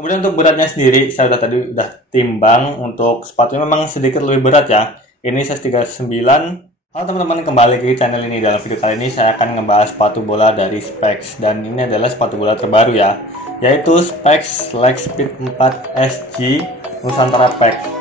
Kemudian untuk beratnya sendiri, saya udah timbang. Untuk sepatunya memang sedikit lebih berat ya. Ini size 39. Halo teman-teman, kembali ke channel ini. Dalam video kali ini saya akan ngebahas sepatu bola dari Specs. Dan ini adalah sepatu bola terbaru ya, yaitu Specs Lightspeed 4 SG Nusantara Pack.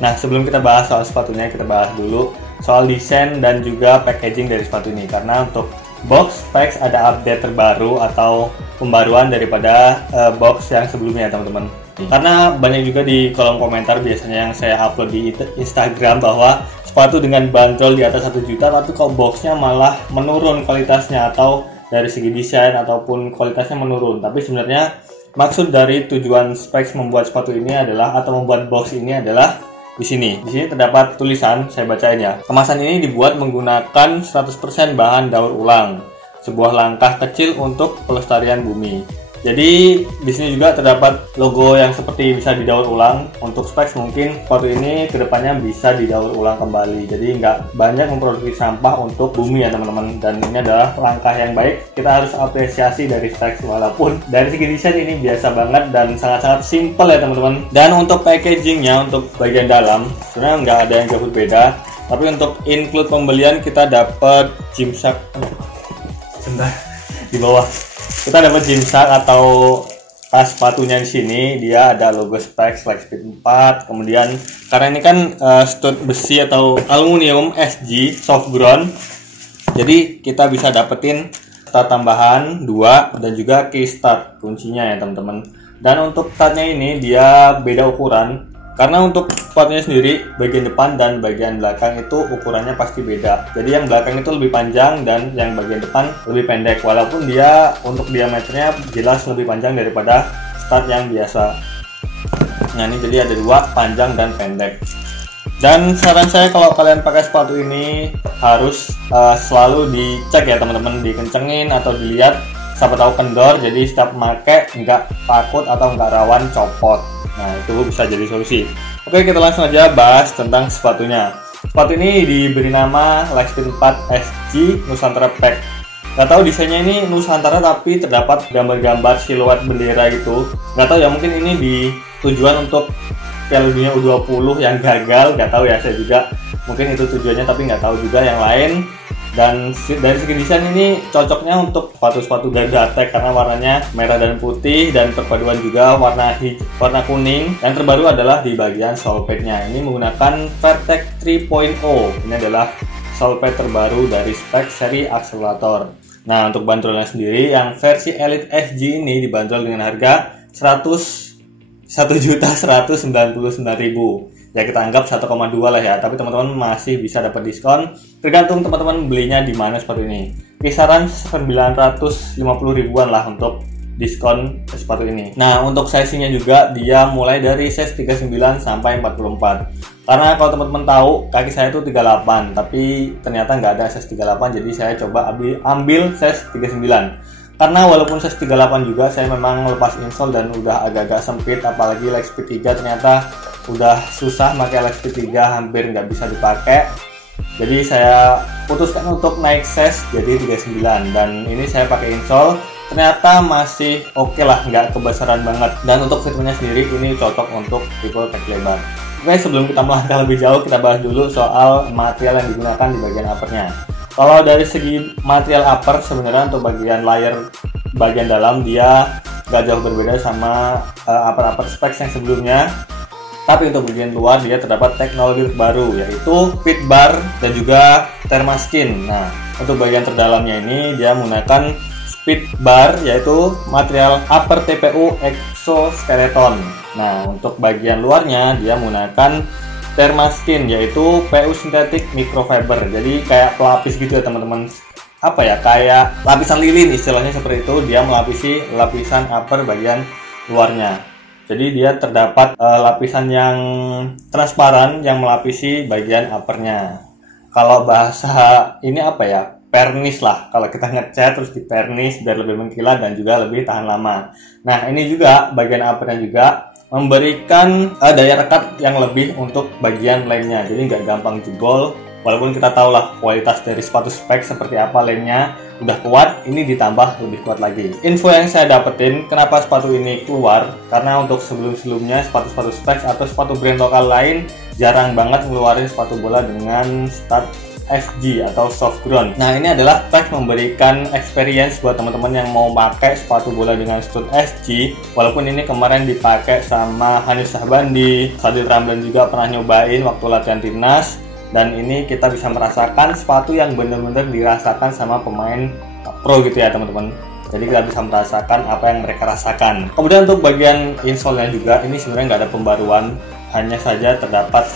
Nah, sebelum kita bahas soal sepatunya, kita bahas dulu soal desain dan juga packaging dari sepatu ini. Karena untuk box Specs ada update terbaru atau pembaruan daripada box yang sebelumnya, teman-teman. Karena banyak juga di kolom komentar biasanya yang saya upload di Instagram bahwa sepatu dengan bandrol di atas 1 juta, tapi kok boxnya malah menurun kualitasnya, atau dari segi desain ataupun kualitasnya menurun. Tapi sebenarnya maksud dari tujuan Specs membuat sepatu ini adalah, atau membuat box ini adalah, di sini terdapat tulisan, saya bacain ya. Kemasan ini dibuat menggunakan 100% bahan daur ulang, sebuah langkah kecil untuk pelestarian bumi. Jadi di sini juga terdapat logo yang seperti bisa didaur ulang. Untuk Specs mungkin sepatu ini kedepannya bisa didaur ulang kembali. Jadi nggak banyak memproduksi sampah untuk bumi ya teman-teman. Dan ini adalah langkah yang baik. Kita harus apresiasi dari Specs, walaupun dari segi desain ini biasa banget dan sangat-sangat simple ya teman-teman. Dan untuk packagingnya, untuk bagian dalam sebenarnya nggak ada yang jauh berbeda. Tapi untuk include pembelian kita dapat Gymshark. Sebentar, di bawah kita dapat Gymshark atau tas sepatunya. Di sini dia ada logo Specs Lightspeed 4. Kemudian karena ini kan stud besi atau aluminium SG soft ground, jadi kita bisa dapetin stud tambahan 2 dan juga key stud kuncinya ya teman-teman. Dan untuk studnya ini dia beda ukuran. Karena untuk sepatunya sendiri, bagian depan dan bagian belakang itu ukurannya pasti beda. Jadi yang belakang itu lebih panjang dan yang bagian depan lebih pendek. Walaupun dia untuk diameternya jelas lebih panjang daripada stud yang biasa. Nah ini jadi ada 2, panjang dan pendek. Dan saran saya kalau kalian pakai sepatu ini harus selalu dicek ya teman-teman, dikencengin atau dilihat, siapa tahu kendor. Jadi setiap pakai nggak takut atau nggak rawan copot. Nah itu bisa jadi solusi. Oke, kita langsung aja bahas tentang sepatunya. Sepatu ini diberi nama Lightspeed 4 SG Nusantara Pack. Gak tahu desainnya ini Nusantara tapi terdapat gambar-gambar siluet bendera gitu. Gak tahu ya, mungkin ini tujuan untuk Piala Dunia U20 yang gagal. Gak tahu ya, saya juga mungkin itu tujuannya, tapi nggak tahu juga yang lain. Dan dari segi desain ini cocoknya untuk sepatu-sepatu Gaga Tech karena warnanya merah dan putih, dan perpaduan juga warna kuning. Yang terbaru adalah di bagian sole pad-nya. Ini menggunakan Vertec 3.0. Ini adalah sole pad terbaru dari Specs seri akselerator. Nah untuk bandrolnya sendiri, yang versi Elite SG ini dibanderol dengan harga 1.199.000. Ya kita anggap 1,2 lah ya, tapi teman-teman masih bisa dapat diskon tergantung teman-teman belinya di mana sepatu ini. Kisaran 950 ribuan lah untuk diskon sepatu ini. Nah untuk size-nya juga dia mulai dari size 39 sampai 44. Karena kalau teman-teman tahu kaki saya itu 38, tapi ternyata nggak ada size 38, jadi saya coba ambil size 39. Karena walaupun size 38 juga saya memang lepas insole dan udah agak-agak sempit, apalagi Lightspeed 3 ternyata udah susah pakai Lightspeed 3, hampir nggak bisa dipakai. Jadi saya putuskan untuk naik size jadi 39, dan ini saya pakai insole. Ternyata masih oke lah, nggak kebesaran banget. Dan untuk fitmentnya sendiri ini cocok untuk tipe kaki lebar. Oke, sebelum kita melangkah lebih jauh, kita bahas dulu soal material yang digunakan di bagian uppernya. Kalau dari segi material upper, sebenarnya untuk bagian layer bagian dalam dia nggak jauh berbeda sama upper Specs yang sebelumnya. Tapi untuk bagian luar dia terdapat teknologi terbaru, yaitu fit bar dan juga thermaskin. Nah untuk bagian terdalamnya ini dia menggunakan speed bar, yaitu material upper TPU exoskeleton. Nah untuk bagian luarnya dia menggunakan thermaskin, yaitu PU sintetik microfiber. Jadi kayak pelapis gitu ya teman-teman. Apa ya, kayak lapisan lilin istilahnya seperti itu. Dia melapisi lapisan upper bagian luarnya. Jadi dia terdapat lapisan yang transparan yang melapisi bagian uppernya. Kalau bahasa ini apa ya, pernis lah. Kalau kita ngecat terus di pernis biar lebih mengkilat dan juga lebih tahan lama. Nah ini juga bagian uppernya juga memberikan daya rekat yang lebih untuk bagian lemnya, jadi nggak gampang jebol. Walaupun kita tahu lah kualitas dari sepatu spek seperti apa, lemnya udah kuat, ini ditambah lebih kuat lagi. Info yang saya dapetin kenapa sepatu ini keluar, karena untuk sebelum-sebelumnya sepatu-sepatu spek atau sepatu brand lokal lain jarang banget ngeluarin sepatu bola dengan stud SG atau soft ground. Nah ini adalah spek memberikan experience buat teman-teman yang mau pakai sepatu bola dengan stud SG. Walaupun ini kemarin dipakai sama Hanif Sahbandi, Sadil Ramdan juga pernah nyobain waktu latihan timnas. Dan ini kita bisa merasakan sepatu yang benar-benar dirasakan sama pemain pro gitu ya teman-teman. Jadi kita bisa merasakan apa yang mereka rasakan. Kemudian untuk bagian insole-nya juga ini sebenarnya nggak ada pembaruan, hanya saja terdapat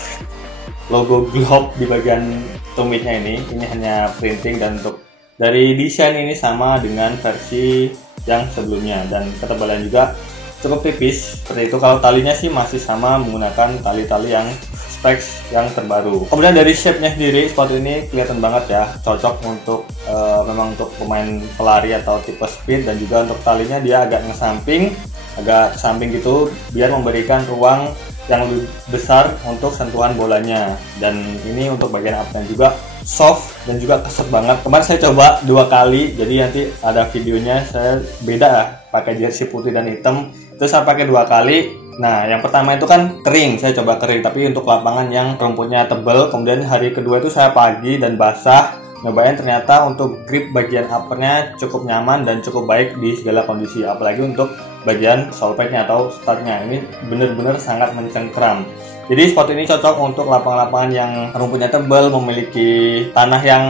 logo Globe di bagian tumitnya ini hanya printing, dan untuk dari desain ini sama dengan versi yang sebelumnya, dan ketebalan juga cukup tipis seperti itu. Kalau talinya sih masih sama menggunakan tali-tali yang specs yang terbaru. Kemudian dari shape-nya sendiri sepatu ini kelihatan banget ya, cocok untuk memang untuk pemain pelari atau tipe speed, dan juga untuk talinya dia agak samping gitu biar memberikan ruang yang lebih besar untuk sentuhan bolanya. Dan ini untuk bagian upnya juga soft dan juga keset banget. Kemarin saya coba 2 kali, jadi nanti ada videonya saya beda ya, pakai jersey putih dan hitam itu saya pakai 2 kali. Nah yang pertama itu kan kering, saya coba kering, tapi untuk lapangan yang rumputnya tebal. Kemudian hari kedua itu saya pagi dan basah, nyobain ternyata untuk grip bagian uppernya cukup nyaman dan cukup baik di segala kondisi, apalagi untuk bagian sole padnya atau studnya ini benar-benar sangat mencengkram. Jadi sepatu ini cocok untuk lapangan-lapangan yang rumputnya tebal, memiliki tanah yang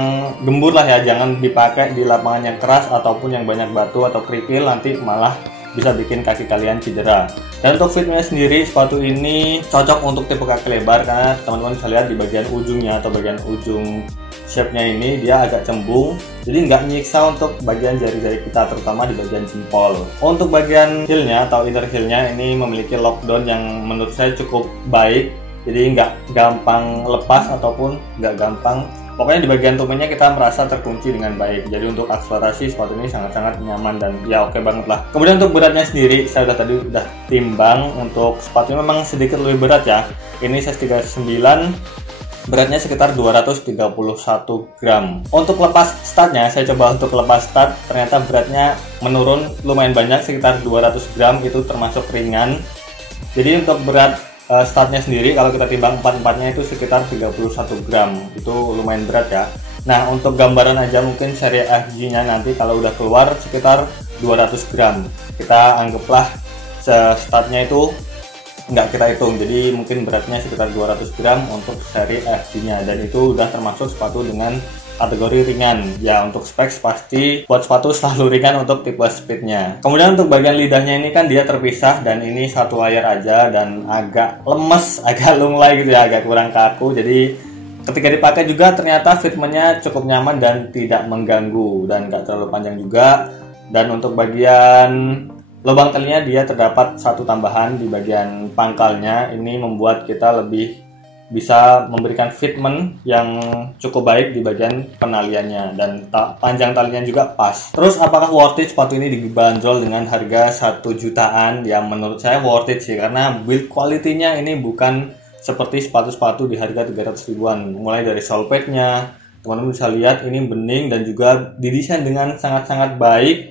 gembur lah ya, jangan dipakai di lapangan yang keras ataupun yang banyak batu atau kerikil, nanti malah bisa bikin kaki kalian cedera. Dan untuk fitnya sendiri sepatu ini cocok untuk tipe kaki lebar, karena teman-teman bisa lihat di bagian ujungnya atau bagian ujung shape-nya ini dia agak cembung, jadi nggak nyiksa untuk bagian jari-jari kita, terutama di bagian jempol. Untuk bagian heel-nya atau inner heel-nya ini memiliki lockdown yang menurut saya cukup baik, jadi nggak gampang lepas ataupun nggak gampang. Pokoknya di bagian tumitnya kita merasa terkunci dengan baik. Jadi untuk akselerasi sepatu ini sangat-sangat nyaman dan ya oke banget lah. Kemudian untuk beratnya sendiri, saya udah timbang. Untuk sepatu ini memang sedikit lebih berat ya. Ini size 39, beratnya sekitar 231 gram. Untuk lepas studnya, saya coba untuk lepas stud, ternyata beratnya menurun lumayan banyak, sekitar 200 gram, itu termasuk ringan. Jadi untuk berat studnya sendiri kalau kita timbang 4-4-nya itu sekitar 31 gram, itu lumayan berat ya. Nah untuk gambaran aja mungkin seri FG nya nanti kalau udah keluar sekitar 200 gram, kita anggaplah studnya itu nggak kita hitung, jadi mungkin beratnya sekitar 200 gram untuk seri FG nya, dan itu udah termasuk sepatu dengan kategori ringan ya. Untuk specs pasti buat sepatu selalu ringan untuk tipe speednya. Kemudian untuk bagian lidahnya ini kan dia terpisah, dan ini satu layer aja dan agak lemes, agak lunglai gitu ya, agak kurang kaku. Jadi ketika dipakai juga ternyata fitmentnya cukup nyaman dan tidak mengganggu, dan gak terlalu panjang juga. Dan untuk bagian lubang talinya dia terdapat satu tambahan di bagian pangkalnya, ini membuat kita lebih bisa memberikan fitment yang cukup baik di bagian penaliannya, dan panjang talinya juga pas. Terus apakah worth it sepatu ini dibanderol dengan harga 1 jutaan? Ya menurut saya worth it sih, karena build quality-nya ini bukan seperti sepatu-sepatu di harga 300 ribuan. Mulai dari sole padnya, teman-teman bisa lihat ini bening dan juga didesain dengan sangat-sangat baik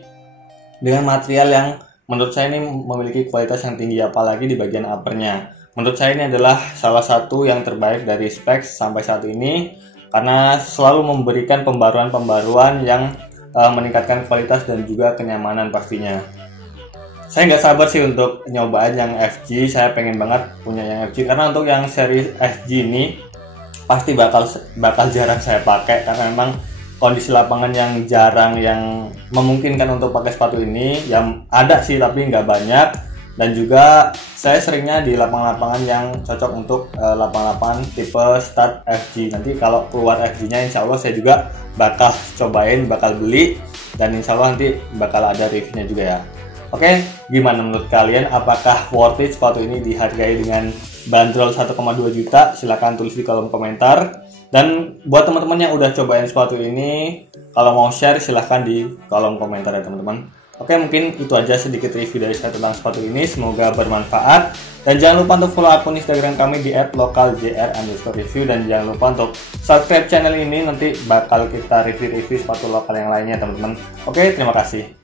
dengan material yang menurut saya ini memiliki kualitas yang tinggi, apalagi di bagian uppernya. Menurut saya ini adalah salah satu yang terbaik dari specs sampai saat ini, karena selalu memberikan pembaruan-pembaruan yang meningkatkan kualitas dan juga kenyamanan pastinya. Saya nggak sabar sih untuk nyobaan yang FG, saya pengen banget punya yang FG, karena untuk yang seri FG ini pasti bakal jarang saya pakai, karena memang kondisi lapangan yang jarang yang memungkinkan untuk pakai sepatu ini. Yang ada sih tapi nggak banyak, dan juga saya seringnya di lapangan-lapangan yang cocok untuk lapangan-lapangan tipe stud FG. Nanti kalau keluar FG nya insya Allah saya juga bakal cobain, bakal beli, dan insya Allah nanti bakal ada reviewnya juga ya. Oke, gimana menurut kalian? Apakah worth it sepatu ini dihargai dengan bandrol 1,2 juta? Silahkan tulis di kolom komentar. Dan buat teman-teman yang udah cobain sepatu ini, kalau mau share silahkan di kolom komentar ya teman-teman. Oke, mungkin itu aja sedikit review dari saya tentang sepatu ini. Semoga bermanfaat. Dan jangan lupa untuk follow akun Instagram kami di @lokaljr_review. Dan jangan lupa untuk subscribe channel ini, nanti bakal kita review-review sepatu lokal yang lainnya teman-teman. Oke, terima kasih.